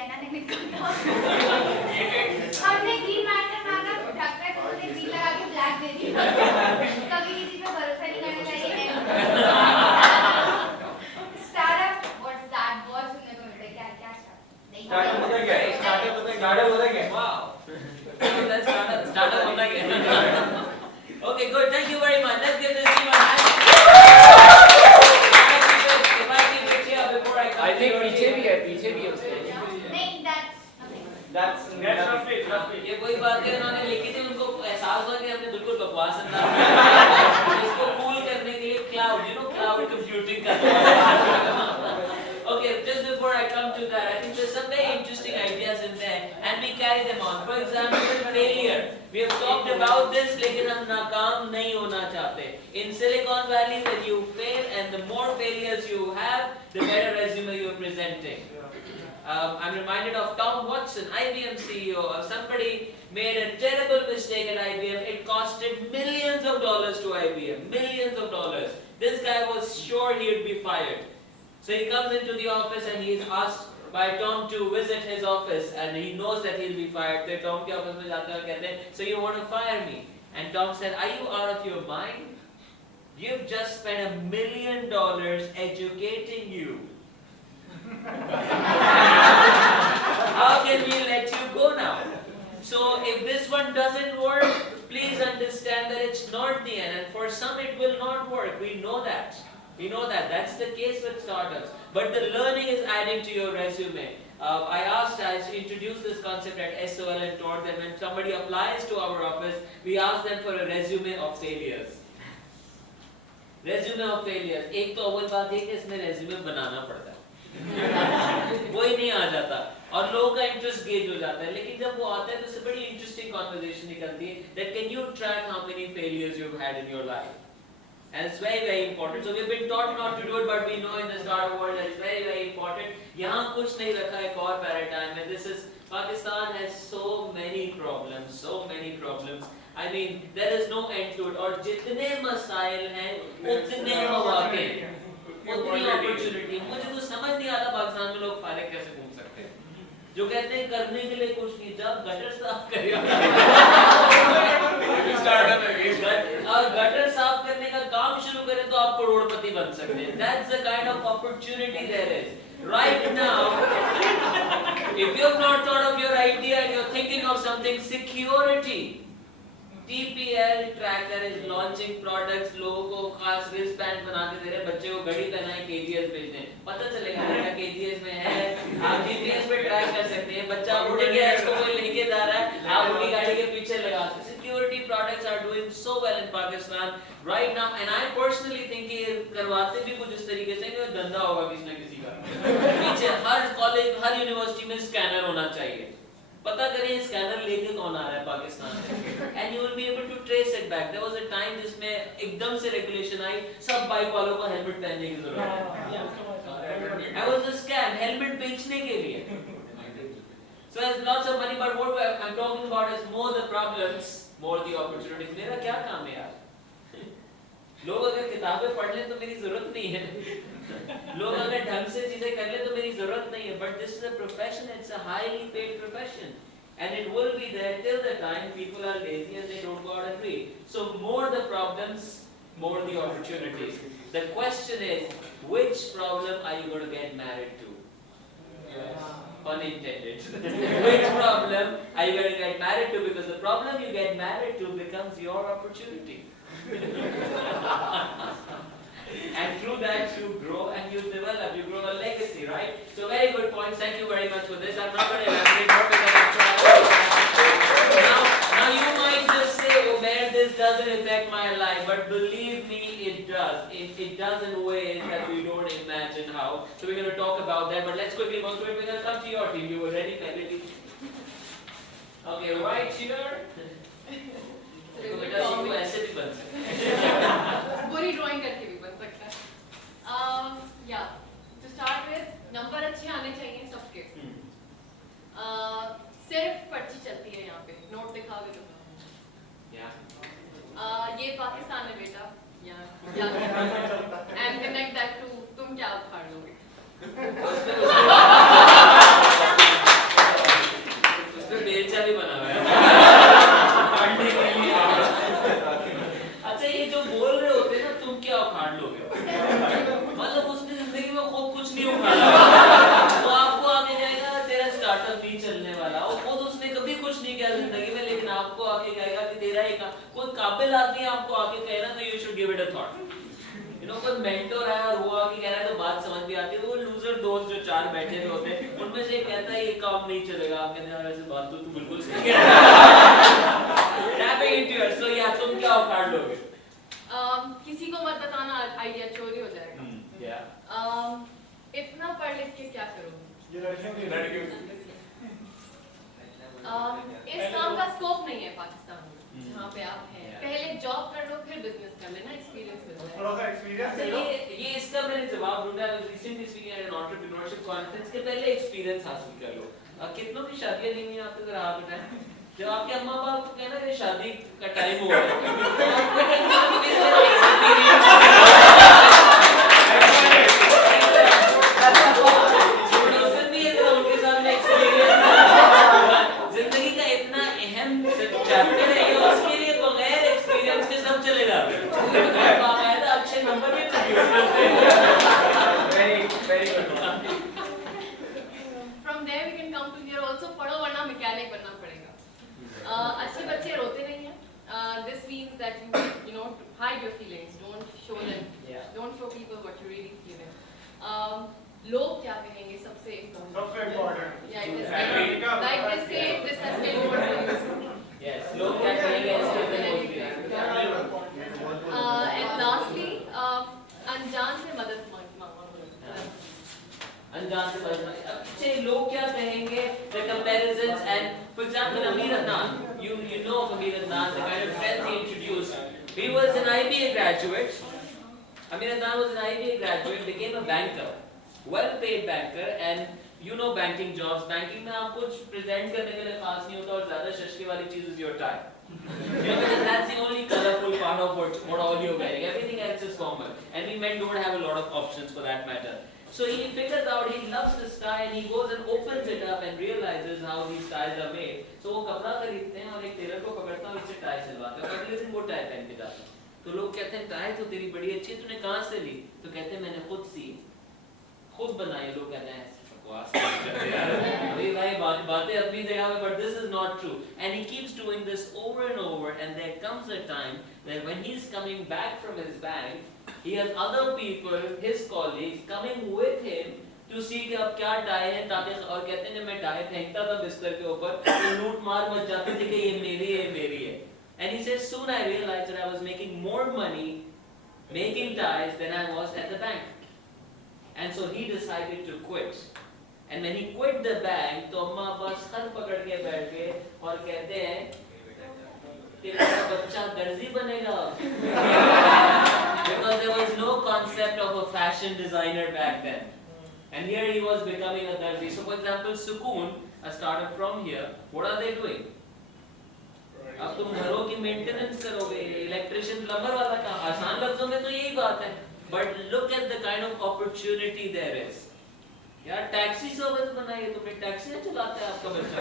कहना नहीं निकलता। हमने ग्रीन मैटर मांगा, डॉक्टर को बोले ग्रीन लगा के ब्लैक दे दिया। कभी किसी पे भरोसा नहीं करना चाहिए। Startup, what's that? बहुत सुनने को मिलता है। क्या क्या स्टार्टअप होता क्या है? स्टार्टअप होता क्या है? वाओ, स्टार्टअप होता क्या है? Okay, good. Thank you very much. Let's give this team a hand. I think पीछे भी है उसके। नहीं, That's roughly. ये कोई बातें उन्होंने लिखी थी, उनको एहसास हुआ कि हमने बिल्कुल बकवास अंदाज में इसको कूल करने के लिए क्लाउड कंप्यूटिंग कर रहे हैं। Okay, just before I come to that, I think there's some very interesting ideas in there, and we carry them on. For example, failure. We have talked about this, लेकिन हम नाकाम नहीं होना चाहते. In Silicon Valley, when you fail, and the more failures you have, the better resume you are presenting. I'm reminded of Tom Watson, IBM CEO. Somebody made a terrible mistake at IBM. It costed millions of dollars to IBM. Millions of dollars. This guy was sure he would be fired. So he comes into the office and he is asked by Tom to visit his office, and he knows that he'll be fired. So Tom के office में जाते हैं और कहते हैं, so you want to fire me? And Tom said, are you out of your mind? You've just spent $1 million educating you. How can we let you go now? So if this one doesn't work, please understand that it's not the end, and for some it will not work. We know that. That's the case with startups. But the learning is adding to your resume. I introduced this concept at SOL and taught them when somebody applies to our office, we ask them for a resume of failures. Resume of failures. एक तो अव्वल बात है कि इसमें resume बनाना पड़ता है। वही नहीं आ जाता और लोगों का इंटरेस्ट गेज हो जाता है, लेकिन जब वो आता है तो उससे बड़ी इंटरेस्टिंग कॉन्वर्सेशन निकलती है that can you track how many failures you've had in your life. And it's very, very important. So we've been taught not to do it, but we know in the startup world that it's very, very important. यहाँ कुछ नहीं रखा एक और paradigm में. This is Pakistan has so many problems. I mean, there is no end to it. और जितने मसाइल हैं, उतने मौके, उतनी opportunity. मुझे तो समझ नहीं आता पाकिस्तान में लोग फारिग कैसे घूम सकते हैं. जो कहते हैं करने के लिए कुछ नहीं, जब गटर साफ करिए और गटर साफ करने का काम शुरू करें तो आप करोड़पति बन सकते हैं. That's the kind of opportunity there is. Right now, if you have not thought of your idea and you're thinking of something, security. TPL Tracker is launching products. लोगों को खास wristband बना के दे रहे हैं, बच्चे को घड़ी पहनाए KGS भेजते हैं, पता चलेगा बेटा KGS में है, आप GPS पे ट्रैक कर सकते हैं, बच्चा उड़ गया इसको कोई लेके जा रहा है, आप उनकी गाड़ी के पीछे लगा सकते हैं. Security products are doing so well in Pakistan right now, and I personally think कि करवाते भी कुछ इस तरीके से कि धंधा होगा किसी न किसी का. पीछे हर कॉलेज, हर यूनिवर्सिटी में स्कैनर होना चाहिए. पता करें स्कैनर लेके कौन आ रहा है पाकिस्तान में, and you will be able to trace it back. There was a time जिसमें एकदम से रेगुलेशन आई, सब बाइक वालों को हेलमेट पहनने की जरूरत है. I was a scam, helmet बेचने के लिए. So there's lots of money, but what I'm talking about is more the problems, more the opportunities. मेरा क्या काम है यार? लोग अगर किताबें पढ़ लें तो मेरी जरूरत नहीं है. लोग अगर ढंग से चीजें कर ले तो मेरी जरूरत नहीं है. But this is a profession. It's a highly paid profession, and it will be there till the time people are lazy and they don't go out and read. So more the problems, more the opportunities. The question is, which problem are you going to get married to? Pun intended. Which problem are you going to get married to? Because the problem you get married to becomes your opportunity. And through that you grow and you develop, you grow a legacy, right? So very good points. Thank you very much for this. I'm not going to elaborate more because now you might just say, oh man, this doesn't affect my life, but believe me, it does. It does in ways that we don't imagine how. So we're going to talk about that, but let's quickly go through it. We're going to come to your team. You were ready, Melody? Okay, right here. बेटा सीखो ऐसे भी बन सकते हैं. बुरी drawing करके भी बन सकता है. या टू स्टार्ट विद नंबर अच्छे आने चाहिए सबके. सिर्फ पर्ची चलती है यहाँ पे, नोट दिखाओगे तो. ये पाकिस्तान है बेटा. एंड कनेक्ट दैट टू तुम क्या उखाड़ लोगे. चार बैठे हुए होते हैं, उनमें से एक कहता है ये काम नहीं चलेगा, आप कहते हैं ऐसे बात तो तू बिल्कुल सही कह रहा है। Tapping into your, so yeah, तुम क्या उखाड़ लोगे? किसी को मत बताना, आइडिया चोरी हो जाएगा। इतना पढ़ लिख के क्या करोगे? ये लड़कियों की इस काम का स्कोप नहीं है पाकिस्तान में जहाँ पे आप हैं। पहले जॉब कर लो फिर बिजनेस कर लेना, एक्सपीरियंस मिलता है। थोड़ा सा एक्सपीरियंस अच्छा, ले लो। ये इसका मैंने जवाब ढूंढा है recently speaking at N entrepreneurship conference के पहले एक्सपीरियंस हासिल कर लो। कितनों की शादियां नहीं हुई आप तक हाथ उठाएं? जब आपके अम्मा बाप को कहना कि शादी का टाइम हो गया तो आपको कहना कि एक्सपीरियंस जिंदगी का इतना अहम चैप्टर है, उसके लिए बगैर एक्सपीरियंस के सब चलेगा। बाकायदा अच्छे नंबर भी प्रोड्यूस करते हैं। Very good. From there we can come to here also, पढ़ो वरना मैकेनिक बनना पड़ेगा। अच्छे बच्चे रोते नहीं हैं। This means that you know to hide your feelings, don't show them, don't show people what you're really feeling. लोग क्या कहेंगे सबसे important. सबसे important. Yeah, it is like they say this has been important. Yes, लोग क्या कहेंगे इसके लिए And lastly, अनजान से मदद मांगो। अनजान से मदद। अच्छे लोग क्या कहेंगे? The comparisons and for example Amir Adnan, you know of Amir Adnan, the kind of friends he introduced. He was an IBA graduate. Amir Adnan was an IBA graduate, became a banker, well-paid banker, and you know banking jobs. Banking में आप कुछ present करने के लिए खास नहीं होता और ज़्यादा शशके वाली चीज़ is your tie. You know, because that's the only colorful part of what all you're wearing. Everything else is formal, and we men don't have a lot of options for that matter. So he figures out he loves this tie and he goes and opens it up and realizes how these ties are made. So वो कपड़ा खरीदते हैं और एक Taylor को पकड़ता है और इससे टाई सिलवाते हैं और अगले दिन वो टाई पहन के जाते हैं। तो लोग कहते हैं टाई तो तेरी बड़ी अच्छी है, तूने कहाँ से ली? तो कहते हैं मैंने खुद सी, खुद बनाई। लोग कहते हैं बकवास करते हैं यार, अरे भाई बातें अपनी जगह पे, but this is not true. And he keeps doing this over and over, and there comes a time that when he's coming back from his bank, he has other people, his colleagues, coming with him to see कि अब क्या tie है, ताकि और कहते हैं जब मैं टाई फेंकता था बिस्तर के ऊपर तो लूट मार मच जाती थी कि ये मेरी है, मेरी है। And he says soon I realized that I was making more money making ties than I was at the bank. And so he decided to quit. And when he quit the bank, तो अम्मा बस हर पकड़ के बैठ गए और कहते हैं तेरा बच्चा दर्जी बनेगा। Because there was no concept of a fashion designer back then. And here he was becoming a darzi. So for example, Sukoon, a startup from here, what are they doing? अब तुम घरों की मेंटेनेंस करोगे, electrician plumber वाला काम, आसान लफ्जों में तो यही बात है। But look at the kind of opportunity there is. यार टैक्सी सर्विस बनाइए, तो फिर टैक्सी चलाता है आपका बच्चा,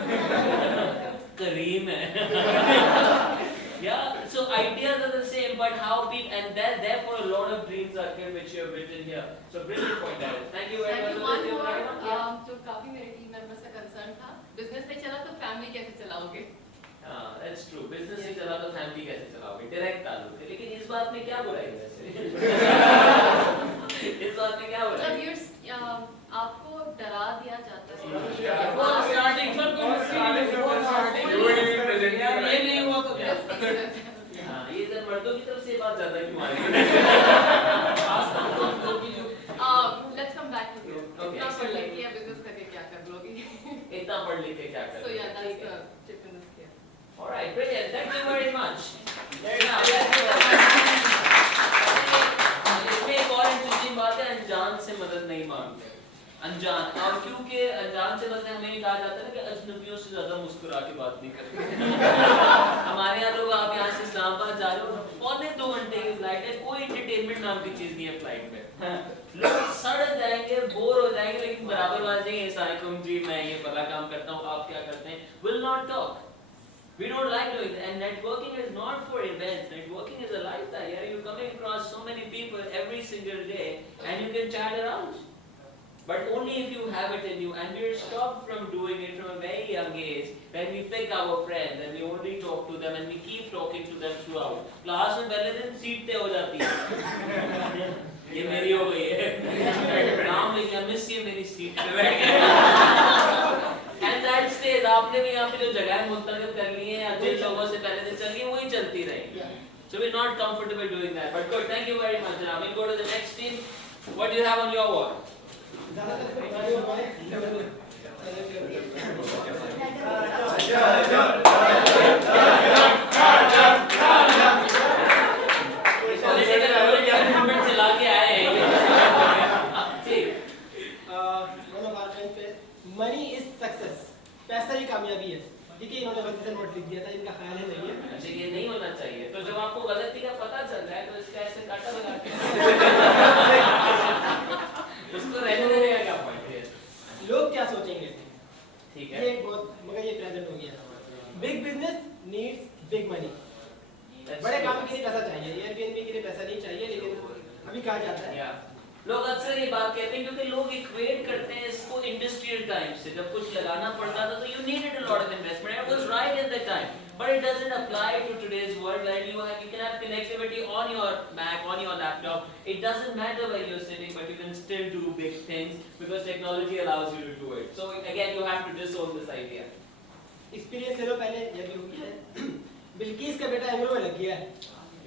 करीम है। Yeah, so ideas are the same, but how people, and therefore a lot of dreams are killed, which you have written here. So brilliant point, Alice. Thank you very much. One more, जो काफी मेरे team members का concern था, business नहीं चला तो family कैसे चलाओगे? That's true. Business ही चला तो फैमिली कैसे चलाओगे? डायरेक्ट ताल्लुक है। लेकिन इस बात में क्या बुराई है वैसे? इस बात में क्या बुराई है? आपको डरा दिया जाता है। स्टार्टिंग पर ये नहीं हुआ तो क्या? हाँ, ये इधर मर्दों की तरफ से बात ज्यादा क्यों आ रही है? Let's come back to you. इतना पढ़ लिख के बिजनेस करके क्या कर लोगे? इतना पढ़ लिख के क्या कर? So yeah, that's the tip in the scale. All right, brilliant. Thank you very much. इसमें एक और इंटरेस्टिंग बात है, अनजान से मदद नहीं मांगते। अनजान, और क्योंकि अनजान से मदद हमें कहा जाता है ना कि अजनबियों से ज्यादा मुस्कुरा के बात नहीं करते। हमारे यहाँ लोग, आप यहाँ से इस्लामाबाद जा रहे हो, पौने 2 घंटे की फ्लाइट है, कोई एंटरटेनमेंट नाम की चीज नहीं है फ्लाइट में। लोग सड़ जाएंगे, बोर हो जाएंगे, लेकिन बराबर बातें, अस्सलाम जी मैं ये वाला काम करता हूँ, आप क्या करते हैं, will not talk. We don't like doing that. And networking is not for events. Networking is a lifestyle. Here you're coming across so many people every single day, and you can chat around. But only if you have it in you. And we're stopped from doing it from a very young age. Then we pick our friends and we only talk to them and we keep talking to them throughout. Class में पहले दिन seat तय हो जाती है। ये मेरी हो गई है। नाम लिखा मिस, ये मेरी सीट पे बैठ आपने भी यहाँ पे जो जगह मुंतखब कर ली है या जिन लोगों से पहले से चल रही है वही चलती रहेगी. So we're not comfortable doing that. But good, thank you very much. Now we'll go to the next team. What do you have on your wall? Money is success, पैसा ही कामयाबी है. ठीक है, इन्होंने गलती से नोट लिख दिया था, इनका ख्याल है नहीं है. अच्छा, ये नहीं होना चाहिए. तो जब आपको गलती का पता चल रहा है तो इसका ऐसे काटा लगा के उसको रहने देने का क्या पॉइंट है? लोग क्या सोचेंगे? ठीक ये है. एक बहुत मगर ये प्रेजेंट हो गया. Big business needs big money. बड़े काम के लिए पैसा चाहिए. एयरबीएनबी के लिए पैसा नहीं चाहिए, लेकिन अभी कहा जाता है. या लोग अक्सर ये बात कहते हैं क्योंकि लोग इक्वेट करते हैं इसको इंडस्ट्रियल टाइम से. जब कुछ लगाना पड़ता था तो you needed a lot of investment. It was right in the time, but it doesn't apply to today's world where you can have connectivity on your Mac, on your laptop. It doesn't matter where you're sitting, but you can still do big things because technology allows you to do it. So again, you have to disown this idea. Experience ले लो पहले. ये भी हो गया है. बिल्किस का बेटा Anglo में लग गया है.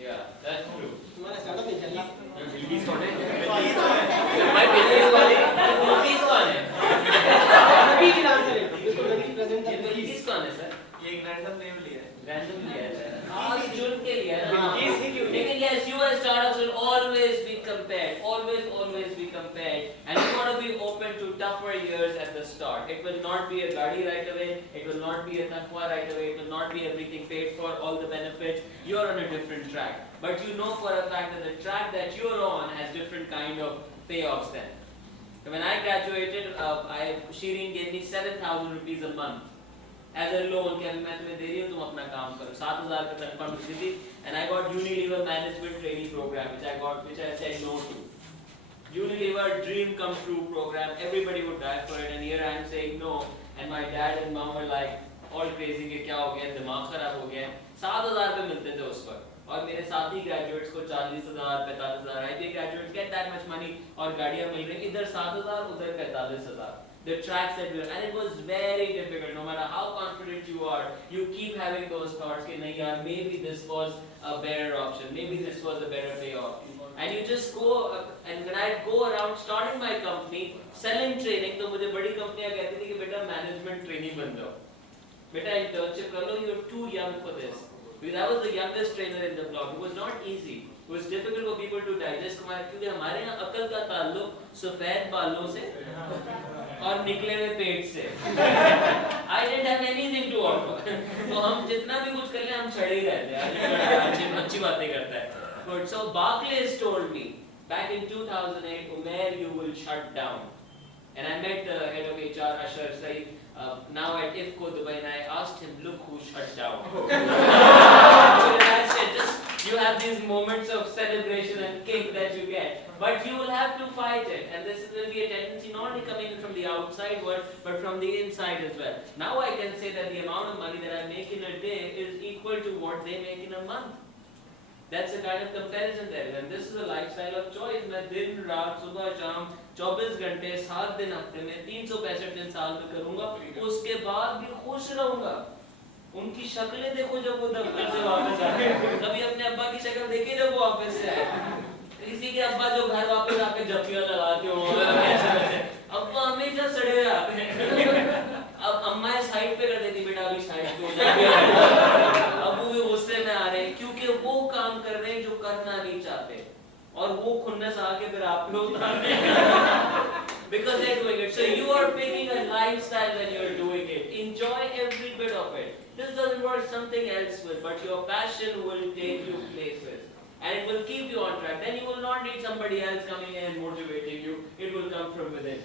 Yeah, that's true. तुम्हारा स्टार्टअप नहीं चल रहा. बिल्किस कौन है? भाई बिल्किस कौन है? अभी की नाम से ले. बिल्कुल नबी प्रेजेंट ये है. बिल्किस कौन है सर? ये एक रैंडम नेम लिया है. Random लिया है. आज चुन के लिया है. हाँ. लेकिन yes, you as startups will always be compared, always be compared, and you want to be open to tougher years at the start. It will not be a gadi right away. It will not be a tankhwa right away. It will not be everything paid for, all the benefits. You're on a different track, but you know for a fact that the track that you're on has different kind of payoffs. Then, when I graduated, Shireen gave me 7,000 rupees a month. As a loan, कि अभी मैं तुम्हें दे रही हूँ, तुम अपना काम करो. 7,000 का तनख्वाह मिलती थी, and I got Unilever management training program, which I said no to. Unilever dream come true program, everybody would die for it, and here I am saying no, and my dad and mom were like all crazy कि क्या हो गया, दिमाग खराब हो गया. 7,000 रुपए मिलते थे उस पर, और मेरे साथी ग्रेजुएट्स को 40,000, 45,000. IB graduates get that much money, और गाड़ियाँ मिल रही, इधर 7,000, उधर 45,000. The tracks that we were, and it was very difficult. No matter how confident you are, you keep having those thoughts कि नहीं यार, maybe this was a better option, maybe this was a better payoff, and you just go. And when I go around starting my company, selling training, तो मुझे बड़ी कंपनियां कहती थी कि बेटा मैनेजमेंट ट्रेनिंग बन जाओ, बेटा इंटर्नशिप कर लो, you're too young for this. Because I was the youngest trainer in the block. It was not easy. It was difficult for people to digest. क्योंकि हमारे यहाँ अकल का ताल्लुक सफेद बालों से और निकले हुए पेट से. I didn't have anything to offer. तो हम जितना भी कुछ कर ले हम छड़े ही रहते हैं. अच्छी बातें करता है. But so Barclays told me back in 2008, Umair, you will shut down. And I met the head of HR, Ashar Saeed, now at IFCO Dubai, and I asked him, look who shut down. And I said, just you have these moments of celebration and kick that you get, but you will have to fight it, and this will be a tendency not only coming from the outside world, but from the inside as well. Now I can say that the amount of money that I make in a day is equal to what they make in a month. That's the kind of comparison there is, and this is a lifestyle of choice. मैं दिन रात सुबह शाम 24 घंटे 7 दिन हफ्ते में 365 दिन साल में करूँगा, उसके बाद भी खुश रहूँगा. उनकी शक्लें देखो जब वो दफ्तर से वापस आए, कभी अपने अब्बा की शक्ल देखी जब वो ऑफिस से आए. किसी के अब्बा जो घर वापस आके जफ्फियाँ लगाते हो, अब्बा हमेशा सड़े हुए आते हैं. अब अम्मा साइड पे कर देती, बेटा अभी साइड पे हो जाए. अबू भी गुस्से में आ रहे हैं क्योंकि वो काम कर रहे हैं जो करना नहीं चाहते, और वो खुन्नस आके फिर आप पे उतार रहे हैं because they're doing it. So you are picking a lifestyle when you're doing it. Enjoy every bit of it. This doesn't work, something else will, but your passion will take you places, and it will keep you on track. Then you will not need somebody else coming in and motivating you. It will come from within.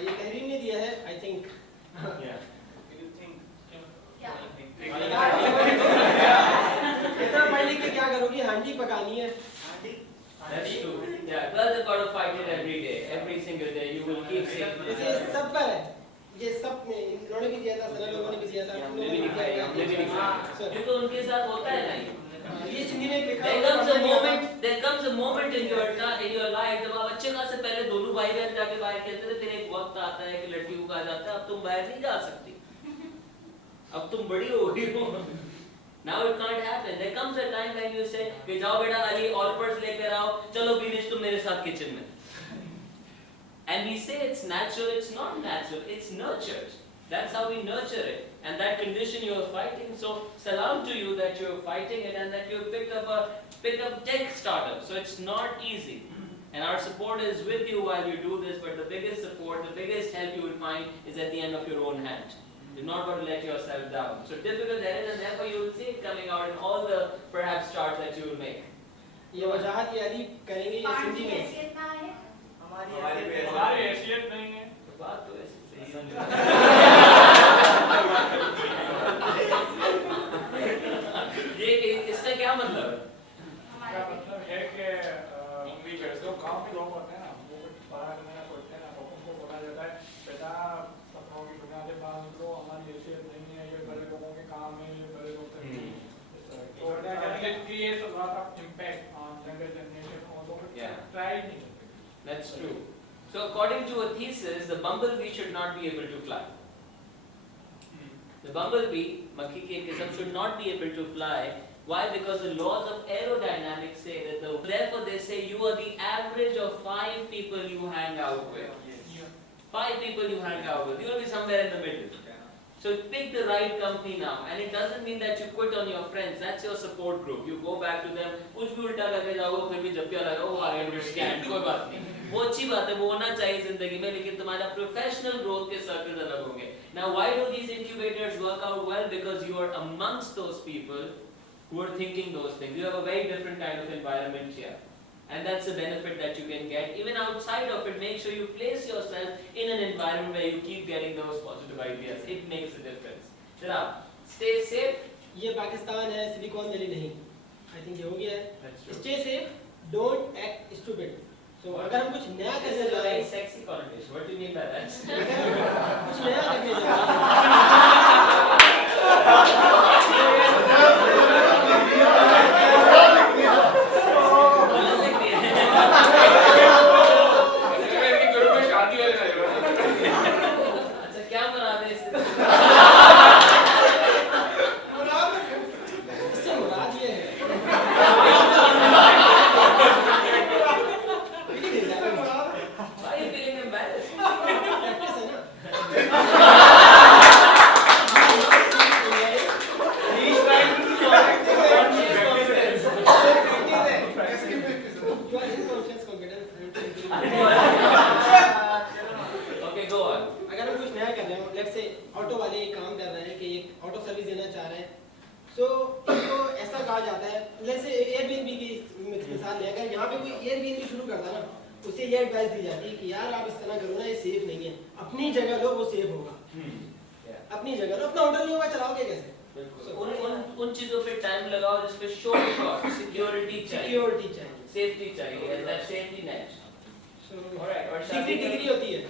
ये तहरीर ने दिया है, I think. Yeah. क्या? इतना पढ़ लिख के क्या करोगी? हांडी पकानी है. That's true. Yeah, girls have got to fight it every day, every single day. You will keep saying. ये सब पर है. ये सब में इन्होंने भी दिया था, सना लोगों ने भी दिया था, हम लोगों ने भी दिया था. क्योंकि उनके साथ होता है ना. ये सिंधी में लिखा There comes a moment in your life जब आप अच्छे खासे पहले दोनों भाई बहन जाके बाहर खेलते थे, फिर एक वक्त आता है कि लड़की को कहा जाता है अब तुम बाहर नहीं जा सकती. अब तुम बड़ी हो गई हो. Now it can't happen. There comes a time when you say कि जाओ बेटा अली ऑलपर्स लेकर आओ, चलो बीनिश तुम मेरे साथ किचन में. And we say it's natural, it's not natural, it's nurtured. That's how we nurture it. And that condition you are fighting, so salam to you that you are fighting it and that you pick up tech startup. So it's not easy. And our support is with you while you do this, but the biggest support, the biggest help you will find is at the end of your own hand. You're not going to let yourself down. So difficult there is, and therefore you will see it coming out in all the perhaps charts that you will make. ये वजाहत ये अली करेंगे ये part Sindhi की में हैसियत कहाँ है? हमारी हैसियत नहीं है. तो बात तो ऐसी सही है. ये इसका क्या मतलब है? इसका मतलब है कि जो गाँव के लोग होते हैं ना, वो कुछ बाहर करना सोचते हैं ना, तो उनको बोला जाता है बेटा सपनों की दुनिया से बाहर निकलो, हमारी हैसियत नहीं है, ये बड़े लोगों के काम है, ये बड़े लोग करते हैं. So it creates a lot of impact on younger generation. Yeah. Try नहीं करते. That's true. So according to a thesis, the bumblebee should not be able to fly. The bumblebee, makhi ki kisam, should not be able to fly. Why? Because the laws of aerodynamics say that therefore they say you are the average of 5 people you hang out with. 5 people you hang out with. You will be somewhere in the middle. So pick the right company now, and it doesn't mean that you quit on your friends. That's your support group. You go back to them. कुछ भी उल्टा करके जाओ, फिर भी जप्पिया लगाओ, वो I understand, कोई बात नहीं. वो अच्छी बात है, वो होना चाहिए जिंदगी में, लेकिन तुम्हारा professional growth के circles अलग होंगे. Now why do these incubators work out well? Because you are amongst those people who are thinking those things. You have a very different kind of environment here. And that's the benefit that you can get. Even outside of it, make sure you place yourself in an environment where you keep getting those positive ideas. It makes a difference. Chalo, stay safe. ये पाकिस्तान है, silicon valley नहीं. I think ये हो गया है. That's true. Stay safe, don't act stupid. So अगर हम कुछ नया This करने is जा a रहे very हैं, sexy connotation. What do you mean by that? कुछ नया करने जा रहे हैं. अच्छा क्या बना दे इससे? इससे मुराद ये है. Why are you feeling embarrassed? Practice है ना. You are inconscious confidence. Okay, go on. अगर हम कुछ नया कर रहे हैं, लेट्स से ऑटो वाले एक काम कर रहे हैं कि एक ऑटो सर्विस देना चाह रहे हैं, सो इनको ऐसा कहा जाता है, लेट्स से एयरबीएनबी की मिसाल लें, अगर यहाँ पे कोई एयरबीएनबी शुरू करता है ना, उसे ये एडवाइस दी जाती है कि यार आप इस तरह करो ना, ये सेफ नहीं है, अपनी जगह लो, वो सेफ होगा. अपनी जगह लो, अपना होटल नहीं होगा, चलाओगे कैसे? उन चीजों पे टाइम लगाओ जिस पे शॉर्ट सिक्योरिटी चाहिए, सिक्योरिटी चाहिए. सेफ्टी चाहिए, दैट सेफ्टी नेट. Alright, और डिग्री डिग्री होती है.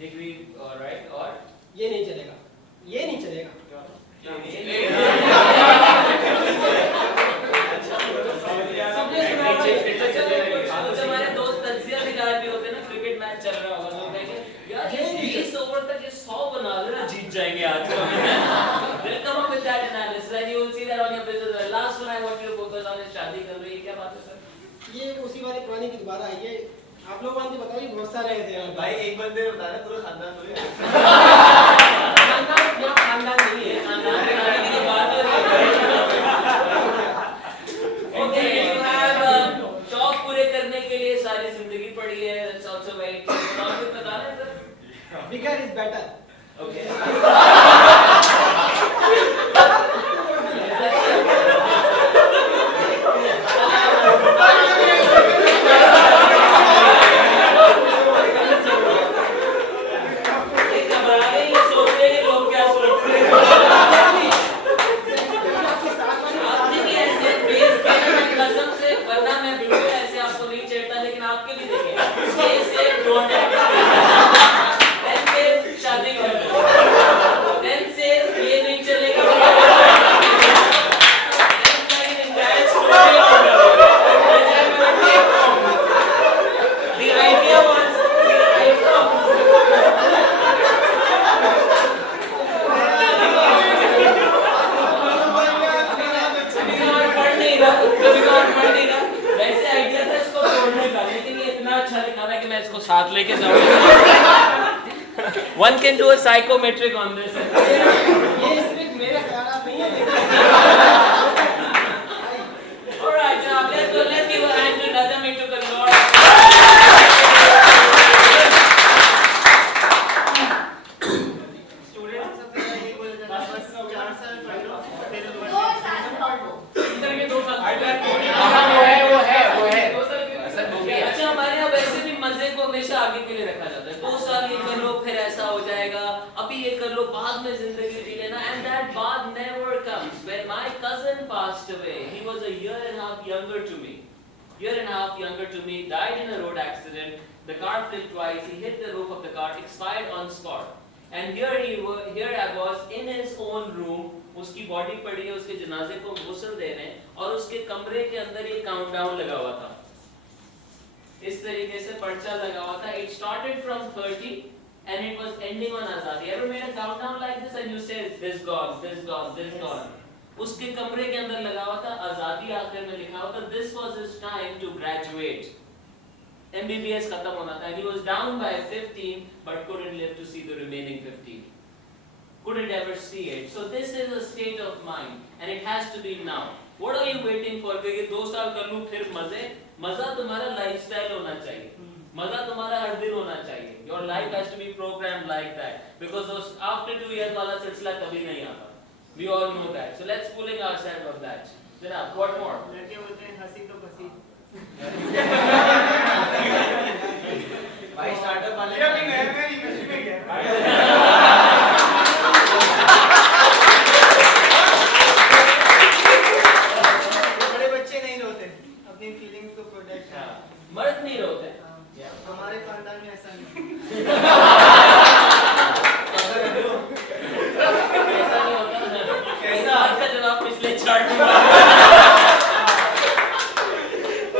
डिग्री राइट और ये नहीं चलेगा, ये नहीं चलेगा. हमारे दोस्त तज्जिया निकाल भी होते ना, क्रिकेट मैच चल रहा होगा तो कहेंगे यार ये 20 ओवर तक ये 100 बना देना, जीत जाएंगे आज. They'll come up with that analysis and you will see that on your business. Last one I want you to focus on is शादी कर रही है, क्या बात है सर? ये उसी वाली पुरानी की दोबारा आई है. आप लोग मुझे बताओ, ये बहुत सारे थे भाई एक बंदे ने बताया पूरा खानदान थोड़ी है. खानदान या खानदान नहीं है. खानदान की शादी की बात हो रही है. Okay, you have शौक पूरे करने के लिए सारी जिंदगी पड़ी है. It's also very और कुछ बताना है sir? Bigger is better. Okay. शादी कर लो. साथ लेके जाओ. One can do a psychometric on this. ये सिर्फ मेरा ख्याल नहीं है लेकिन Alright, now let's give a hand to Nazam to the Lord. Student सबसे पहले ये बोला जाता है बस 4 साल पढ़ लो फिर 2 साल पढ़ लो. इंटर के 2 साल अच्छा, हमारे यहाँ वैसे भी मजे को हमेशा आगे के लिए रखा जाता है. 2 साल ये कर लो, फिर ऐसा हो जाएगा, अभी ये कर लो, बाद में जिंदगी जी लेना. And that बाद never comes. When my cousin passed away, he was a year and a half younger to me. Died in a road accident. The car flipped twice. He hit the roof of the car, expired on spot. And here I was in his own room. उसकी body पड़ी है, उसके जनाजे को गुस्ल दे रहे हैं और उसके कमरे के अंदर ये काउंटडाउन लगा हुआ था. इस तरीके से पर्चा लगा हुआ था. It started from 30 and it was ending on Azadi. Ever made a countdown like this and you say this gone, this gone, this gone? उसके कमरे के अंदर लगा हुआ था, आजादी आखिर में लिखा हुआ था. This was his time to graduate. MBBS खत्म होना था. He was down by 15 but couldn't live to see the remaining 15. Couldn't ever see it. So this is a state of mind and it has to be now. What are you waiting for? कि 2 साल कर लूँ फिर मजा तुम्हारा lifestyle होना चाहिए. मजा तुम्हारा हर दिन होना चाहिए. Your life has to be programmed like that because those after 2 years वाला सिलसिला कभी नहीं आता. We all know that. So let's pulling ourselves of that. Then what more? लड़के बोलते हैं हंसी तो फंसी भाई स्टार्टअप वाले ये अभी नए नए यूनिवर्सिटी में गया. बड़े बच्चे नहीं रोते अपनी फीलिंग्स को प्रोटेक्ट मर्द नहीं रोते. हमारे खानदान में ऐसा नहीं ऐसा नहीं होता. कैसा? आज का जवाब पिछले चार्ट में.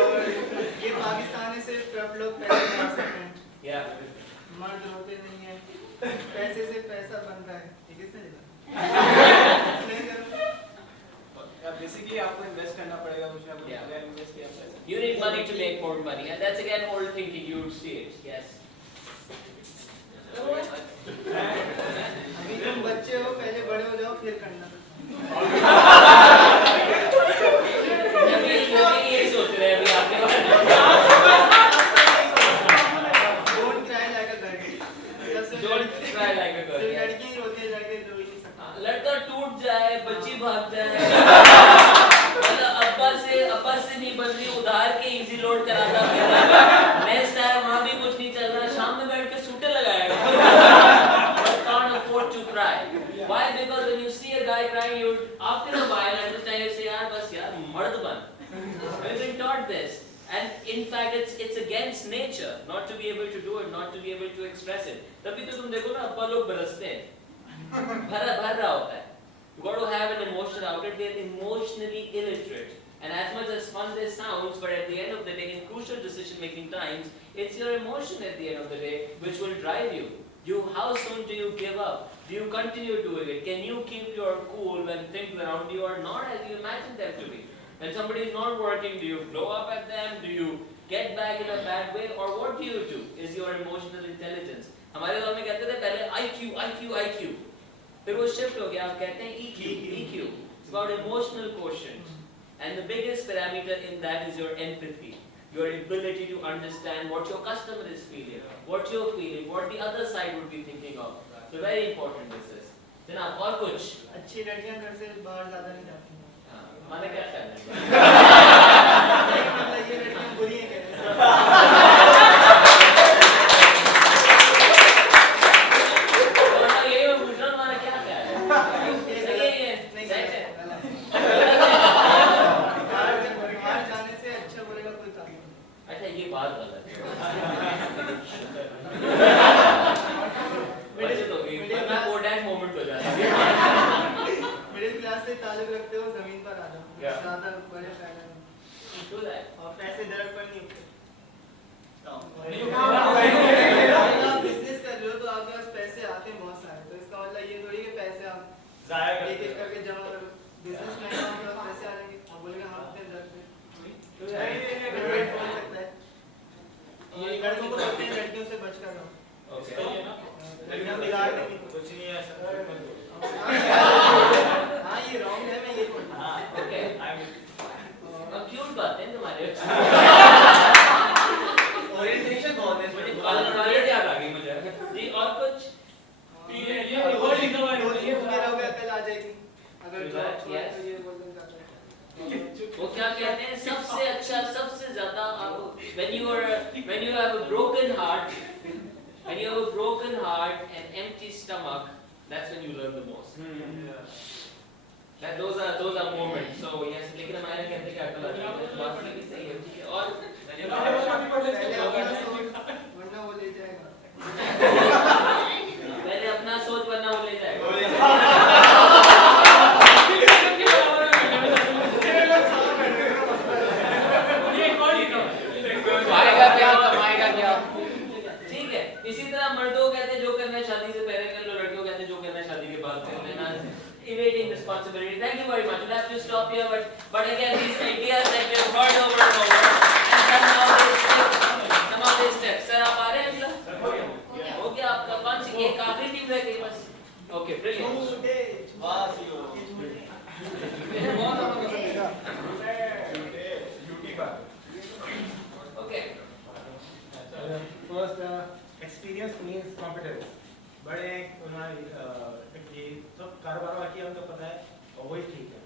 और ये पाकिस्तान में सिर्फ ट्रप लोग पैसे कमा सकते हैं. Yeah. मर्द रोते नहीं है. पैसे से पैसा बनता है. ये किसने लिखा? बेसिकली आपको इन्वेस्ट करना पड़ेगा मुझे आपको Yeah. इन्वेस्ट किया पैसा. You need money to make more money, and that's again old thinking. You would see it. Yes. अभी तुम बच्चे हो पहले बड़े हो जाओ फिर करना. अभी ये सोच रहे हैं अभी आपके बारे में. Don't cry like a girl. Don't cry like a girl. सिर्फ Yes. लड़की ही रोती है लड़के रो ही नहीं सकते. लड़का टूट जाए, बच्ची भाग जाए, मतलब अब्बा से नहीं बन रही, उधार के इजी लोड कराता फिर नेक्स्ट टाइम वहाँ भी कुछ नहीं चल रहा, शाम में बैठ के सूटे लगाएगा. But can't afford to cry. Why? Because when you see a guy crying, you after a while understand, you say यार बस यार मर्द बन. We've been taught this. And in fact it's against nature not to be able to do it, not to be able to express it. तभी तो तुम देखो ना अब्बा लोग बरसते हैं. भर रहा होता है. You got to have an emotional outlet. They're emotionally illiterate. And as much as fun this sounds, but at the end of the day, in crucial decision-making times, it's your emotion at the end of the day which will drive you. How soon do you give up? Do you continue doing it? Can you keep your cool when things around you are not as you imagine them to be? When somebody is not working, do you blow up at them? Do you get back in a bad way? Or what do you do? Is your emotional intelligence? हमारे दौर में कहते थे पहले IQ. फिर वो shift हो गया, आप कहते हैं EQ. It's about emotional quotient. And the biggest parameter in that is your empathy. Your ability to understand what your customer is feeling, what you're feeling, what the other side would be thinking of. So very important this is. जनाब और कुछ? अच्छी लड़कियां घर से बाहर ज्यादा नहीं जाती हैं. माने क्या करना है? मतलब ये लड़कियां बुरी हैं कहते ताल्लुक रखते हो जमीन पर आ जाओ. ज्यादा बड़े फायदा नहीं. और पैसे दरक पर नहीं उठते. आप बिजनेस कर रहे हो तो आपके पास पैसे आते हैं बहुत सारे. तो इसका मतलब ये थोड़ी कि पैसे आप एक एक करके जमा करो. बिजनेस में आपके पास पैसे आ जाएंगे. आप बोलेंगे हम अपने दरक पे बोल सकता है. ये लड़कों को बोलते हैं लड़कियों ओरिएंटेशन बहुत है मुझे कॉलेज याद आ गई मुझे जी। और कुछ ये वर्ड लिखा हुआ है ये मेरा पे एप्पल आ जाएगी अगर जॉब छोड़ा तो ये बोलना चाहता है वो क्या कहते हैं सबसे अच्छा सबसे ज्यादा when you have a broken heart and empty stomach, that's when you learn the most. Those are moments. So yes, लेकिन हमारे कहते हैं कि अकल आ जाती है, बात भी सही है, ठीक है। और वरना वो ले जाएगा पहले अपना सोच वरना वो ले जाएगा। खाएगा क्या कमाएगा क्या। ठीक है, इसी तरह मर्दों को कहते हैं जो करना है शादी से पहले कर लो, लड़कियों को कहते हैं जो करना है शादी के बाद कर लेना। Evading responsibility. Thank you very much. We'll have to stop here, but again, these ideas that we have heard over and over, and some of these steps. Sir, आप आ रहे हैं अगला? हो गया आपका कौन सी एक आखिरी टीम रह गई बस। Okay, brilliant. Okay. First, experience means competence. बड़े ये सब कारोबार की हमको पता है और वही ठीक है।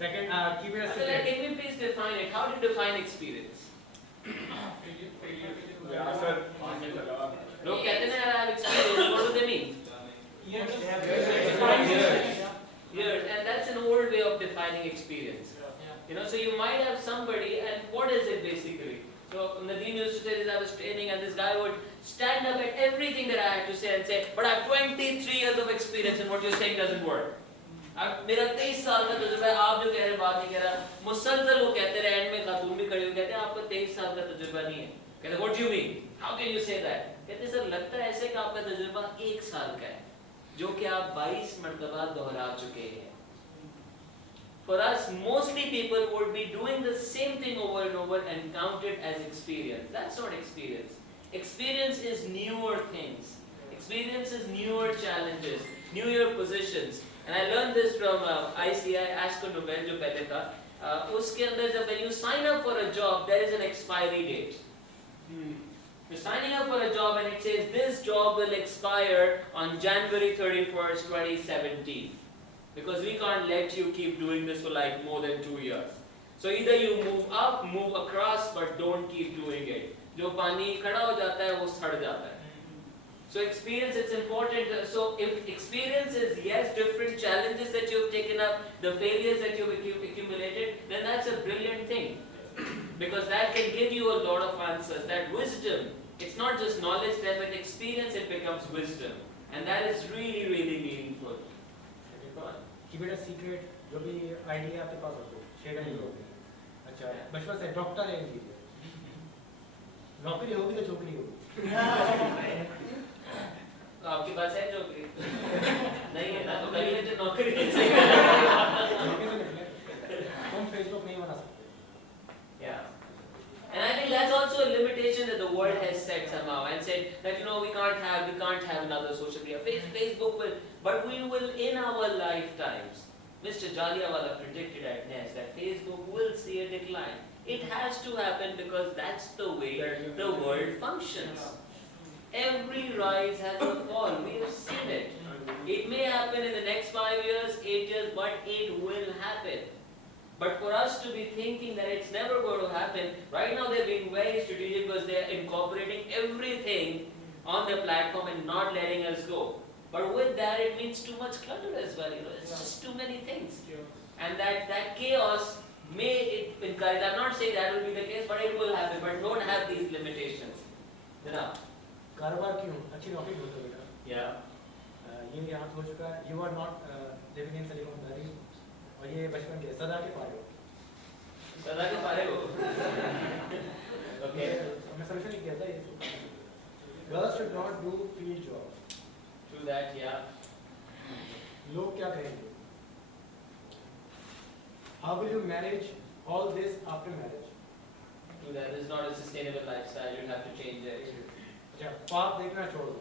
Second, keep it a So, secret. can we please define it? How do you define experience? लोग कहते हैं ना I have experience. What do they mean? Years, and that's an old way of defining experience. You know, so you might have somebody, and what is it basically? So Nadeem used to say this, I was training, and this guy would stand up at everything that I had to say and say, but I have 23 years of experience, and what you're saying doesn't work. अब मेरा 23 साल का तजुर्बा है, आप जो कह रहे हैं बात नहीं कह रहा। मुसलसल वो कहते रहे, एंड में खातून भी खड़े हो कहते हैं आपका 23 साल का तजुर्बा नहीं है। कहते हैं, what do you mean? How can you say that? कहते हैं सर लगता है ऐसे कि आपका तजुर्बा 1 साल का है, जो कि आप 22 मर्तबा दोहरा चुके हैं। For us, mostly people would be doing the same thing over and over and count it as experience. That's not experience. Experience is newer things. Experience is newer challenges, newer positions. And I learned this from ICI, Ashko Nobel, जो पहले था। उसके अंदर जब when you sign up for a job, there is an expiry date. You're signing up for a job and it says this job will expire on January 31st, 2017. Because we can't let you keep doing this for like more than 2 years. So either you move up, move across, but don't keep doing it. जो पानी खड़ा हो जाता है वो सड़ जाता है. So experience, it's important. So if experience is yes, different challenges that you've taken up, the failures that you've accumulated, then that's a brilliant thing. Because that can give you a lot of answers. That wisdom, it's not just knowledge, then with experience it becomes wisdom. And that is really, really meaningful. Keep it a secret. जो भी idea आपके पास हो share नहीं करोगे। अच्छा, बचपन से doctor है इंजीनियर। नौकरी होगी तो छोकरी होगी। तो आपके पास है नौकरी? नहीं है ना, तो कहीं तो नौकरी नहीं तुम फेसबुक नहीं बना सकते। Yeah. And I think that's also a limitation that the world has set somehow and said that we can't have another social media. Facebook will, but we will in our lifetimes. Mr. Jaliawala predicted at NES that Facebook will see a decline. It has to happen because that's the way the world functions. Every rise has a fall. We have seen it. It may happen in the next 5 years, 8 years, but it will happen. But for us to be thinking that it's never going to happen, right now they're being very strategic because they're incorporating everything on their platform and not letting us go. But with that, it means too much clutter as well. It's just too many things. And that chaos may encourage. I'm not saying that will be the case, but it will happen. But don't have these limitations. कारोबार क्यों? अच्छी नौकरी ढूंढो बेटा। Yeah. ये यहाँ हो चुका है। You are not living in Silicon Valley. और ये बचपन के सदा के पारे हो। सदा के पारे हो। Okay. मैं सॉल्यूशन लिख दिया था ये। Girls should not do field jobs. True that, yeah. लोग क्या कहेंगे? How will you manage all this after marriage? True that. This is not a sustainable lifestyle. You have to change it. अच्छा, पाप देखना छोड़ो।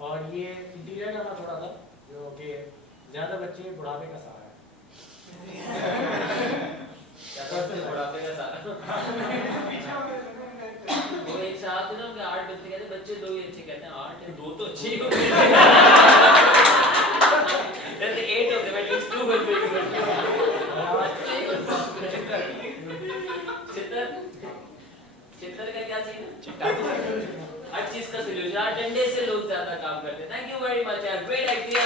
और ये इंटीरियर करना थोड़ा था, जो कि ज़्यादा बच्चे बुढ़ापे का सहारा है। क्या करते हैं बुढ़ापे कहते हैं 8 है 2 तो अच्छी हो गई then the 8 of them at least 2 will be good चित्तर का क्या सीन है हर चीज का सोल्यूशन डंडे से लोग ज्यादा काम करते हैं थैंक यू वेरी मच यार great idea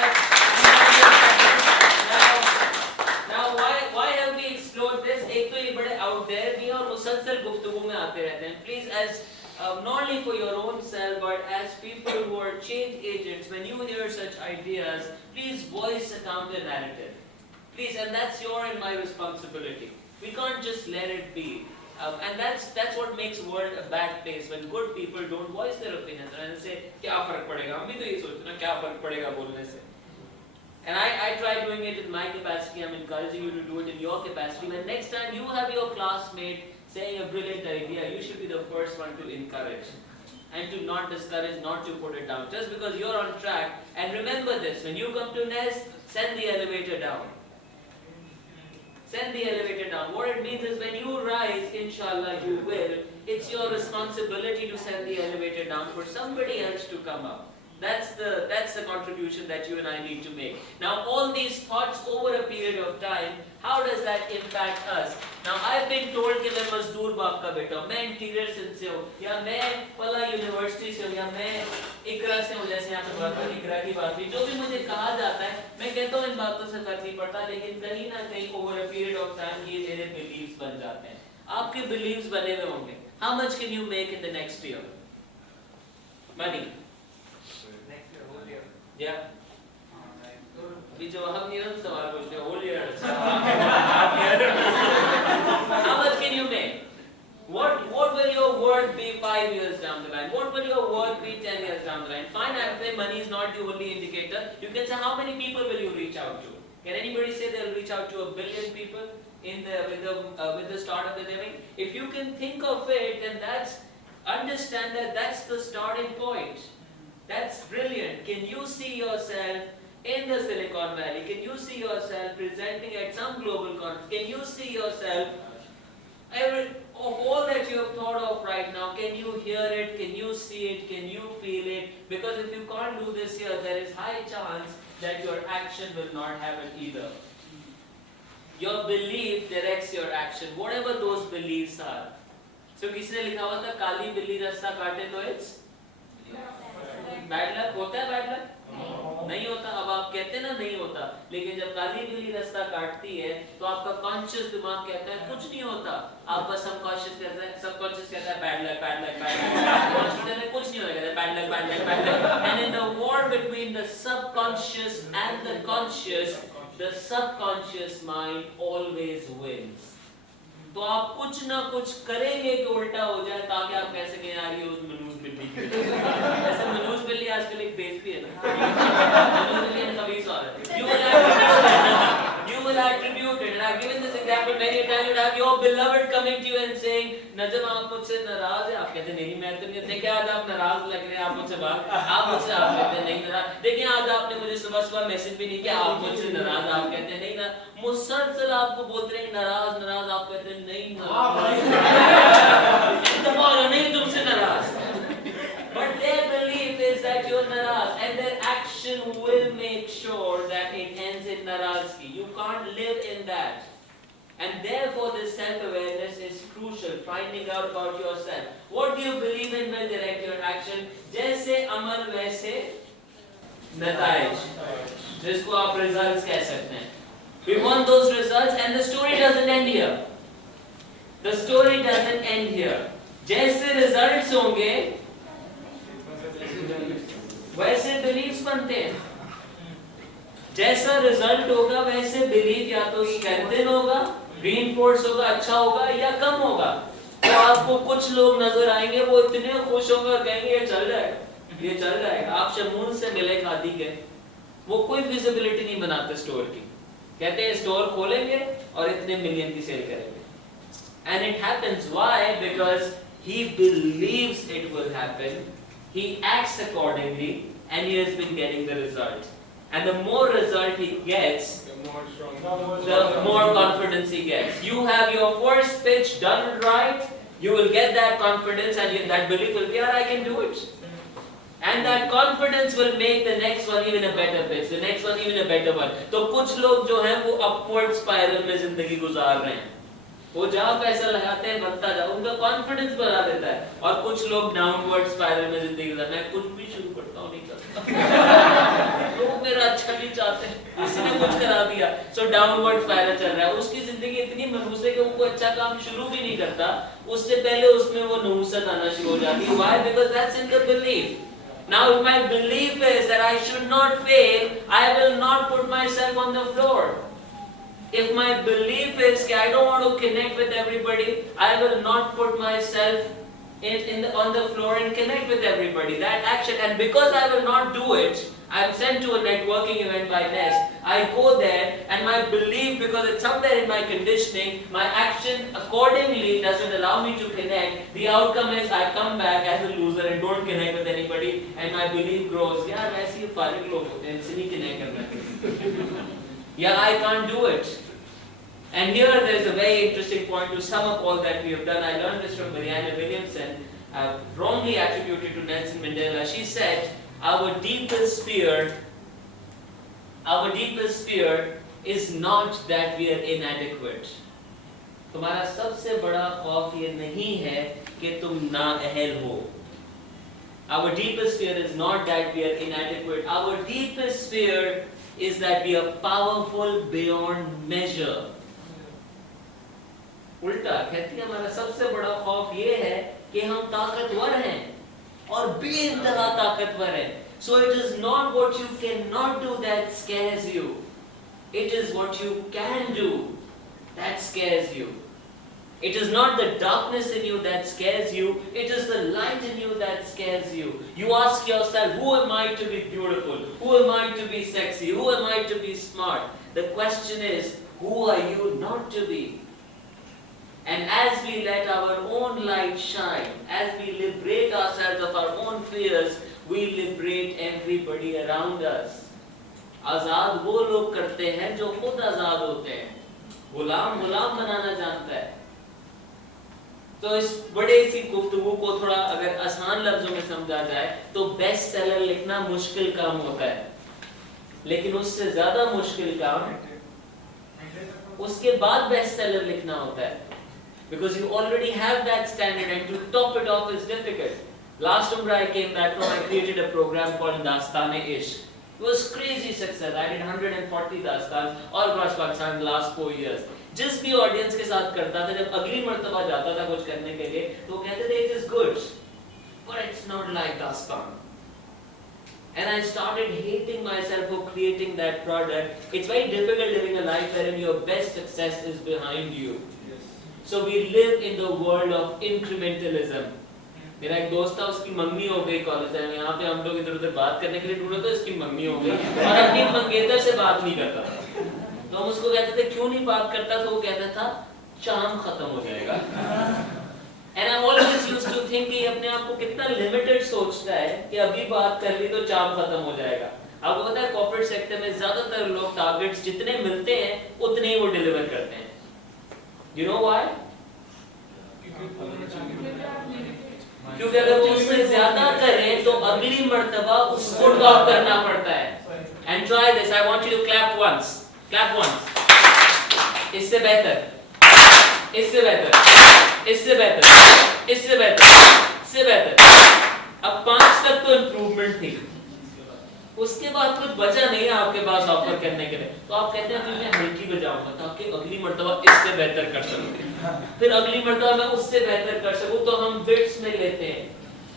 now why have we explored this एक तो ये बड़े out there भी हैं और मुसलसल गुफ्तगू में आते रहते हैं please as not only for your own self but as people who are change agents when you hear such ideas please voice a counter narrative please and that's your and my responsibility we can't just let it be and that's what makes world a bad place when good people don't voice their opinions and say क्या फर्क पड़ेगा हम भी तो ये सोचते हैं ना क्या फर्क पड़ेगा बोलने से and I try doing it in my capacity I'm encouraging you to do it in your capacity when next time you have your classmate saying a brilliant idea you should be the first one to encourage and to not discourage not to put it down just because you're on track and remember this when you come to Nest send the elevator down send the elevator down what it means is when you rise inshallah you will it's your responsibility to send the elevator down for somebody else to come up that's the contribution that you and I need to make now all these thoughts over a period of time how does that impact us now I've been told कि मैं मजदूर बाप का बेटा हूँ मैं interior Sindh से हूँ या मैं पला यूनिवर्सिटी से हूँ या मैं इकरा से हूँ जैसे यहाँ पे बात हुई इकरा की बात हुई जो भी मुझे कहा जाता है मैं कहता हूँ इन बातों से फर्क नहीं पड़ता लेकिन कहीं ना कहीं over a period of time ये मेरे बिलीव्स बन जाते हैं आपके बिलीव्स बने हुए होंगे how much can you make in the next year money yeah अभी जो हम निरंतर सवाल पूछते हैं whole year how much can you make what will your worth be 5 years down the line what will your worth be 10 years down the line fine I say money is not the only indicator you can say how many people will you reach out to can anybody say they'll reach out to 1 billion people in the with the start of the living if you can think of it then understand that that's the starting point that's brilliant can you see yourself in the Silicon Valley can you see yourself presenting at some global conference can you see yourself of all that you have thought of right now can you hear it can you see it can you feel it because if you can't do this here there is high chance that your action will not happen either your belief directs your action whatever those beliefs are so किसने लिखा हुआ था काली बिल्ली रास्ता काटे तो it's bad luck होता है बैड लक नहीं होता अब आप कहते हैं ना नहीं होता लेकिन जब काली बिल्ली रास्ता काटती है तो आपका कॉन्शियस दिमाग कहता है कुछ नहीं होता आप बस सबकॉन्शियस कहता है बैड लक कॉन्शियस में कुछ नहीं होगा bad luck and in the war between the subconscious and the conscious the subconscious mind always wins तो आप कुछ ना कुछ करेंगे कि उल्टा हो जाए ताकि आप कह सकें यार ये उस मनूस बिल्ली की ऐसे मनूस बिल्ली आजकल एक बेस भी है ना मनूस बिल्ली ने कभी सवाल you will attribute it and I've given this example many times you have your beloved coming to you and saying नजम आप मुझसे नाराज है आप कहते नहीं मैं तो नहीं देखिए आज आप नाराज लग रहे हैं आप मुझसे बात आप मुझसे आप कहते नहीं नाराज देखिए आज आपने मुझे सुबह मैसेज भी नहीं किया आप मुझसे नाराज आप कहते नहीं ना मुसलसल आपको बोलते रहे नाराज आप कहते नहीं नाराज नहीं तुमसे नाराज but their belief is that you're naraz and their action will make sure that it ends in narazgi you can't live in that and therefore this self-awareness is crucial finding out about yourself what do you believe in will direct your action jaise amal waise nata'ij जिसको आप results कह सकते हैं we want those results and the story doesn't end here the story doesn't end here जैसे results होंगे वैसे beliefs बनते हैं जैसा रिजल्ट होगा वैसे बिलीफ या तो स्ट्रेंथन होगा रीइंफोर्स होगा अच्छा होगा या कम होगा तो आपको कुछ लोग नजर आएंगे वो इतने खुश होंगे और कहेंगे ये चल जाएगा आप शमून से मिले खादी के वो कोई विजिबिलिटी नहीं बनाते स्टोर की कहते हैं स्टोर खोलेंगे और इतने मिलियन की सेल करेंगे and it happens why because he believes it will happen he acts accordingly and he has been getting the result and the more result he gets the more confidence he gets you have your first pitch done right you will get that confidence and that belief will be I can do it And that confidence will make the next one even a better pitch, the next one even a better one. तो कुछ लोग जो हैं वो upward spiral में जिंदगी गुजार रहे हैं, वो जहाँ पैसा लगाते हैं बनता जा, उनका कॉन्फिडेंस बढ़ा देता है. और कुछ लोग डाउनवर्ड स्पाइरल में जिंदगी गुजार, मैं कुछ भी शुरू करता हूँ नहीं चलता, लोग मेरा अच्छा नहीं चाहते, इसने कुछ करा दिया, सो डाउनवर्ड स्पाइरल चल रहा है. उसकी जिंदगी इतनी मनहूस है कि वो अच्छा काम शुरू भी नहीं करता, उससे पहले उसमें वो नहुसत आना शुरू हो जाती है. Why? Because that's in the belief. Now if my belief is that I should not fail, I will not put myself on the floor. If my belief is that I don't want to connect with everybody, I will not put myself on the floor and connect with everybody. That action, and because I will not do it, I'm sent to a networking event by Nest. I go there, and my belief, because it's somewhere in my conditioning, my action accordingly doesn't allow me to connect. The outcome is I come back as a loser and don't connect with anybody, and my belief grows. यार वैसे ही फारिग लोग होते हैं, इनसे नहीं connect करना. Yeah, I can't do it. And here there is a very interesting point to sum up all that we have done. I learned this from Marianne Williamson, wrongly attributed to Nelson Mandela. She said, our deepest fear is not that we are inadequate. तुम्हारा सबसे बड़ा खौफ ये नहीं है कि तुम नाअहल हो. Our deepest fear is not that we are inadequate. Our deepest fear is that we are powerful beyond measure. उल्टा कहती है, हमारा सबसे बड़ा खौफ ये है कि हम ताकतवर हैं और बेइंतहा ताकतवर हैं. So it is not what you cannot do that scares you. It is what you can do that scares you. It is not the darkness in you that scares you. It is the light in you that scares you. You ask yourself, who am I to be beautiful? Who am I to be sexy? Who am I to be smart? The question is, who are you not to be? And as we let our own light shine, as we liberate ourselves of our own fears, we liberate everybody around us. आजाद वो लोग करते हैं जो खुद आजाद होते हैं. गुलाम गुलाम बनाना जानता है. तो इस बड़े सी गुफ्तगू को थोड़ा अगर आसान लफ्जों में समझा जाए तो बेस्ट सेलर लिखना मुश्किल काम होता है, लेकिन उससे ज्यादा मुश्किल काम उसके बाद बेस्ट सेलर लिखना होता है. Because you already have that standard, and to top it off is difficult. Last Umrah I came back from, I created a program called Dastane-Ishq. It was crazy success. I did 140 Dastans all across Pakistan in the last 4 years. जिस भी audience के साथ करता था, जब अगली मर्तबा जाता था कुछ करने के लिए, तो कहते थे it is good, but it's not like Dastan. And I started hating myself for creating that product. It's very difficult living a life wherein your best success is behind you. So we live in the world of incrementalism. मेरा एक दोस्त था, उसकी mummy हो गई college में, यहाँ पे हम लोग इधर उधर बात करने के लिए ढूंढे तो इसकी मम्मी हो गई और अपनी मंगेतर से बात नहीं करता. तो हम उसको कहते थे क्यों नहीं बात करता, तो वो कहता था चाम खत्म हो जाएगा. And I always used to think कि अपने आप को कितना लिमिटेड सोचता है कि अभी बात कर ली तो चाम खत्म हो जाएगा. आपको पता है कॉर्पोरेट सेक्टर में ज्यादातर लोग टारगेट्स जितने मिलते हैं उतने ही वो डिलीवर करते हैं. You know why? क्योंकि अगर वो उससे ज्यादा करें तो अगली मर्तबा उसको टॉप करना पड़ता है. And try this. I want you to clap once. Clap once. इससे बेहतर, इससे बेहतर, इससे बेहतर, इससे बेहतर, इससे बेहतर. अब 5 तक तो इम्प्रूवमेंट थी, उसके बाद कुछ बचा नहीं है आपके पास ऑफर करने के लिए, तो आप कहते हैं अभी मैं हल्की बजाऊंगा ताकि अगली मर्तबा इससे बेहतर कर सकूं, फिर अगली मर्तबा मैं उससे बेहतर कर सकूं. तो हम बिट्स में लेते हैं.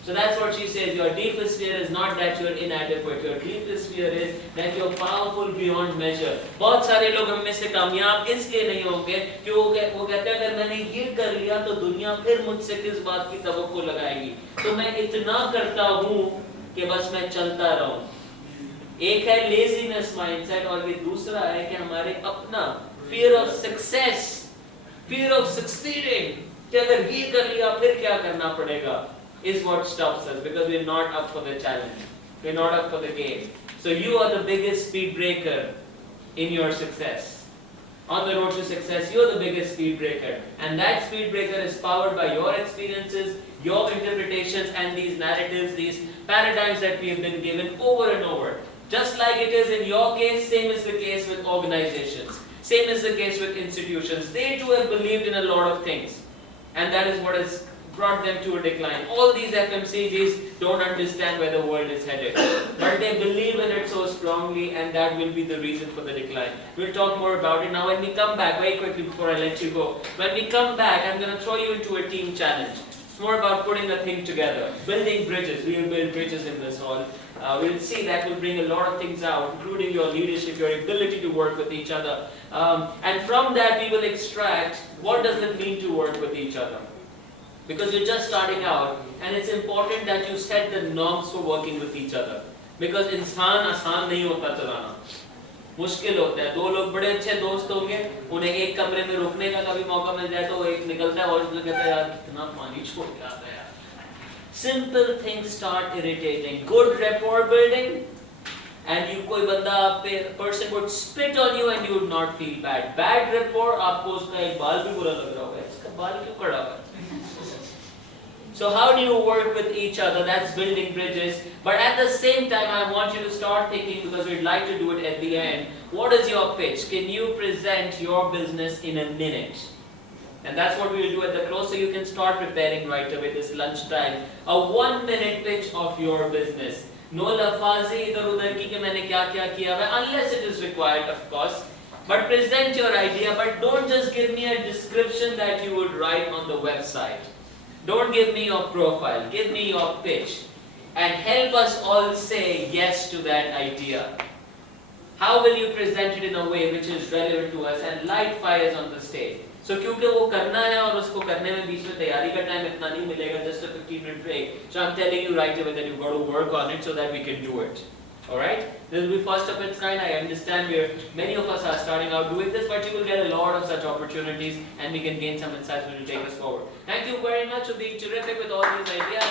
So that's what she says. Your deepest fear is not that you're inadequate. Your deepest fear is that you're powerful beyond measure. बहुत सारे लोग हम में से कामयाब इसलिए नहीं होंगे कि वो कहते हैं अगर मैंने ये कर लिया तो दुनिया फिर मुझसे किस बात की तवक्को लगाएगी. तो मैं इतना करता हूँ कि बस मैं चलता रहूं. एक है लेजीनेस माइंडसेट और ये दूसरा है कि हमारे अपना fear of success, fear of succeeding, कि अगर ये कर लिया फिर क्या करना पड़ेगा, is what stops us because we're not up for the challenge. We're not up for the game. So you are the biggest speed breaker in your success. on the road to success, you're the biggest speed breaker. And that speed breaker is powered by your experiences, your interpretations, and these narratives, these paradigms that we have been given over and over. Just like it is in your case, same is the case with organizations. Same is the case with institutions. They too have believed in a lot of things. And that is what has brought them to a decline. All these FMCGs don't understand where the world is headed. But they believe in it so strongly, and that will be the reason for the decline. We'll talk more about it. Now when we come back, very quickly before I let you go, when we come back, I'm going to throw you into a team challenge. It's more about putting a thing together, building bridges. We will build bridges in this hall. We'll see that will bring a lot of things out, including your leadership, your ability to work with each other. And from that we will extract what does it mean to work with each other. Because you're just starting out, and it's important that you set the norms for working with each other. Because इंसान आसान नहीं होता चलाना, मुश्किल होता है. दो लोग बड़े अच्छे दोस्त होंगे, उन्हें एक कमरे में रुकने का कभी मौका मिल जाए तो एक निकलता है और दूसरा कहता है यार कितना पानी छोड़ के आता है यार. Simple things start irritating. Good rapport building, and you कोई बंदा आप पे person would spit on you and you would not feel bad. Bad rapport आपको उसका एक बाल भी बुरा लग रहा होगा, इसका बाल क्यों कड़ा हुआ है. So how do you work with each other? That's building bridges. But at the same time, I want you to start thinking, because we'd like to do it at the end, what is your pitch? Can you present your business in a minute? And that's what we will do at the close, so you can start preparing right away this lunchtime. A 1-minute pitch of your business. No lafazi idhar udhar ki कि मैंने क्या क्या किया है, unless it is required, of course. But present your idea, but don't just give me a description that you would write on the website. Don't give me your profile, give me your pitch, and help us all say yes to that idea. How will you present it in a way which is relevant to us, and light fires on the stage? So क्योंकि वो करना है और उसको करने में बीच में तैयारी का टाइम इतना नहीं मिलेगा, just a 15-minute break. So I'm telling you right away that you've got to work on it so that we can do it. Alright? This will be first of its kind. I understand many of us are starting out doing this, but you will get a lot of such opportunities, and we can gain some insights which will take us forward. Thank you very much for being terrific with all these ideas.